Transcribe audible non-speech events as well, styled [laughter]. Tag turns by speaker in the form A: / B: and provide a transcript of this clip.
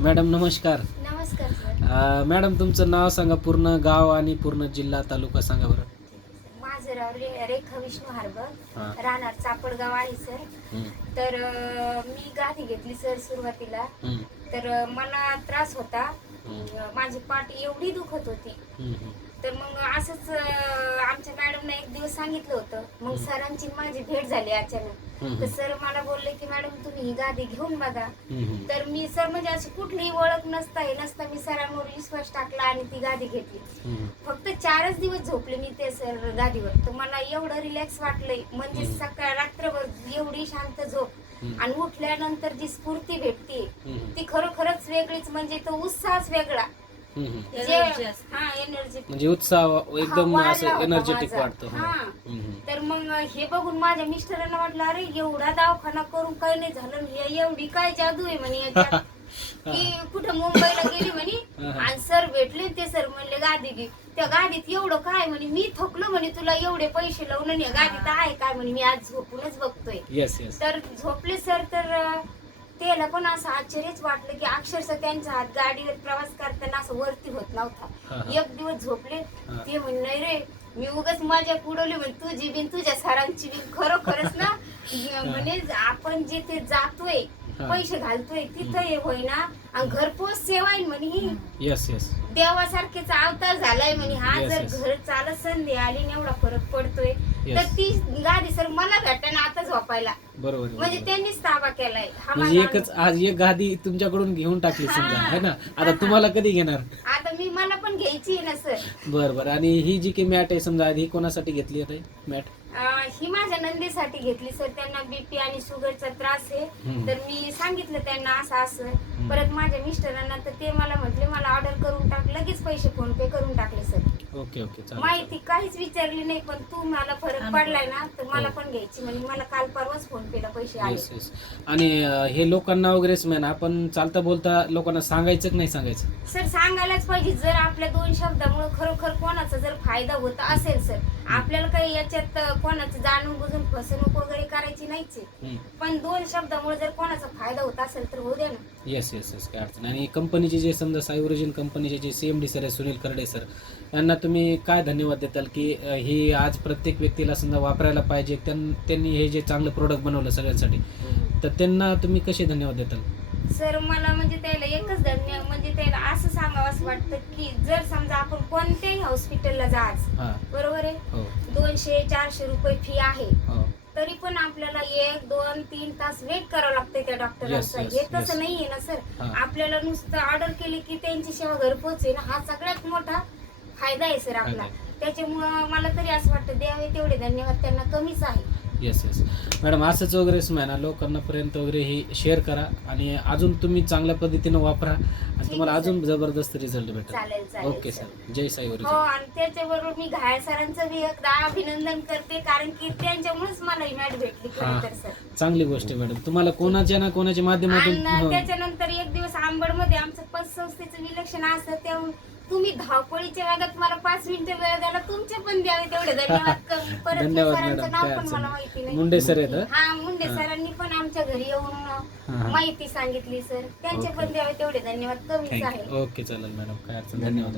A: Madam नमस्कार.
B: नमस्कार sir.
A: अ, madam तुमचं नाव सांगा पूर्ण गाव आणि पूर्ण जिल्हा तालुका सांगा बरं.
B: माझं नाव रे रेखा विष्णू हार्बर.
A: हां.
B: राहणार चापडगाव आहे सर. तर अं, मी गादी घेतली सर सुरुवातीला.
A: हं,
B: तर अं, मला त्रास होता. अं, माझी पाठ एवढी दुखत होती. तर मग असंच अं, आमच्या मॅडमने एक दिवस सांगितलं होतं. मग सरांची माझी भेट झाली अचानक. तर सर मला बोलले की मॅडम तुम्ही ही गादी घेऊन बघा. तर मी सर म्हणजे अशी कुठलीही ओळख नसता हे नसता मी सरांवर विश्वास टाकला आणि ती गादी घेतली. फक्त चारच दिवस झोपले मी ते सर गादीवर. तर मला एवढं रिलॅक्स वाटलंय. म्हणजे. सकाळ रात्रभर एवढी शांत झोप. आणि उठल्यानंतर जी स्फूर्ती भेटते. ती खरोखरच वेगळीच. म्हणजे तो उत्साहच वेगळा. जे हा एनर्जी
A: म्हणजे उत्साह एकदम
B: वाढला
A: असं
B: होता
A: एनर्जेटिक
B: माझा.
A: वाटतो.
B: हा.
A: हं, हं.
B: तर मग हे बघून माझ्या मिस्टरांना वाटलं अरे एवढा दवाखाना करून काही नाही झालं हे एवढी काय जादू आहे म्हणे याच्यात [laughs] की कुठं मुंबईला गेली म्हणे
A: हा.
B: आणि सर भेटले ते सर म्हणले गादी घे त्या गादीत एवढं काय म्हणे मी थकलो म्हणे तुला एवढे पैसे लावून आणि या गादीत आहे काय म्हणे मी आज झोपूनच बघतोय.
A: येस येस
B: तर झोपले सर तर अं, त्याला पण असं आश्चर्यच वाटलं की अक्षरशः त्यांचा हात गाडीवर प्रवास करताना असं वरती होत नव्हता. एक दिवस झोपले. ते म्हण नाही रे मी उगाच माझ्या पुढवली म्हणे तुझी बिन तुझ्या सरांची बिन खरोखरच ना म्हणे आपण जिथे जातोय. पैसे घालतोय तिथं हे होईना आणि घरपोच सेवा आहे म्हणे ही
A: येस येस
B: देवासारखेच अवतार झालाय म्हणे हा जर. घर चालत संधी आली एवढा फरक पडतोय. तर ती गादी सर मला भेटताना झोपायला.
A: बरोबर
B: म्हणजे
A: बरोबर.
B: त्यांनीच ताबा केलाय. हा
A: म्हणजे
B: माझा
A: एकच आज एक गादी तुमच्याकडून घेऊन टाकली समजा
B: हा.
A: है ना आता
B: हा.
A: तुम्हाला कधी घेणार?
B: अनुभव. आता मी मला पण घ्यायची आहे ना सर.
A: बर बर. आणि ही जी काही मॅट आहे समजा आधी कोणासाठी घेतली आहे मॅट?
B: अं, ही माझ्या नंदीसाठी घेतली सर. त्यांना बीपी आणि शुगरचा त्रास आहे.
A: हम्म.
B: तर मी सांगितलं त्यांना असं असं. परत माझ्या मिस्टरांना तर ते मला म्हटले मला ऑर्डर करून टाक लगेच पैसे फोन पे करून टाकले सर.
A: ओके ओके चालेल
B: माहिती काहीच विचारली नाही पण तू मला फरक पडलाय ना तर मला
A: हो.
B: पण घ्यायची. म्हणजे मला काल परवाच फोन पेला पैसे आले.
A: Yes yes. आणि अं, हे लोकांना वगैरेच मॅन आपण चालता बोलता लोकांना सांगायचं की नाही सांगायचं?
B: सर सांगायलाच पाहिजे. जर आपल्या दोन शब्दामुळे खरोखर कोणाचा जर फायदा होत असेल सर आपल्याला काही याच्यात अं, कोणाचं जाणून बुजून फसवणूक वगैरे करायची नाहीच. आहे. पण दोन शब्दामुळे जर कोणाचा फायदा होत असेल तर होऊ दे ना.
A: Yes yes yes. काय अडचण नाही. आणि कंपनीचे जे समजा साई ओरिजिन कंपनीचे जे सी एम डी सर आहे सुनील करडे सर यांना तुम्ही काय धन्यवाद देताल की हे आज प्रत्येक व्यक्तीला समजा वापरायला पाहिजे त्यां- त्यांनी हे जे चांगलं प्रोडक्ट बनवलं सगळ्यांसाठी तर त्यांना तुम्ही कसे धन्यवाद देताल?
B: सर मला म्हणजे त्याला एकच धन्य म्हणजे त्याला असं सांगावं असं वाटतं की जर समजा आपण कोणत्याही हॉस्पिटलला जाच
A: हां.
B: बरोबर आहे?
A: हो.
B: दोनशे चारशे रुपये फी आहे.
A: हो.
B: तरी पण आपल्याला एक दोन तीन तास वेट करावं लागतंय त्या डॉक्टरांचं हे. तसं नाहीये ना सर. आपल्याला नुसतं ऑर्डर केली की त्यांची सेवा घरपोच आहे ना हा सगळ्यात मोठा फायदा आहे सर आपला. त्याच्यामुळं मला तरी असं वाटतं द्यावे तेवढे धन्यवाद त्यांना कमीच आहे.
A: येस येस मॅडम असंच वगैरेच म्हणा लोकांना पर्यंत वगैरे हे शेअर करा आणि अजून तुम्ही चांगल्या पद्धतीनं वापरा आणि तुम्हाला अजून जबरदस्त रिझल्ट भेटेल. Okay
B: sir.
A: जय साई
B: हो आणि त्याच्याबरोबर मी घायल सरांचं एकदा अभिनंदन करते कारण की त्यांच्यामुळेच मला ही मॅट भेटली
A: चांगली गोष्ट आहे मॅडम तुम्हाला कोणाच्या ना कोणाच्या माध्यमातून हो.
B: त्याच्यानंतर एक दिवस आंबडमध्ये आमचं पतसंस्थेचं विलक्षण असतं तेव्हा तुम्ही धावपळीच्या वेगात मला पाच मिनिटं वेळ द्यायला तुमचे पण द्यावे तेवढे [laughs] धन्यवाद कमी. परत त्या
A: धन्यवाद
B: सरांचं
A: मॅडम
B: नाव
A: काय
B: पण
A: अडचण
B: मला
A: नाही.
B: माहिती नाही
A: मुंडे सर आहेत हं?
B: हा मुंडे. सरांनी पण आमच्या घरी येऊन
A: हा.
B: माहिती सांगितली सर त्यांचे. पण द्यावे तेवढे धन्यवाद कमीच आहे
A: थँक्यू ओके चालेल मॅडम काय अडचण धन्यवाद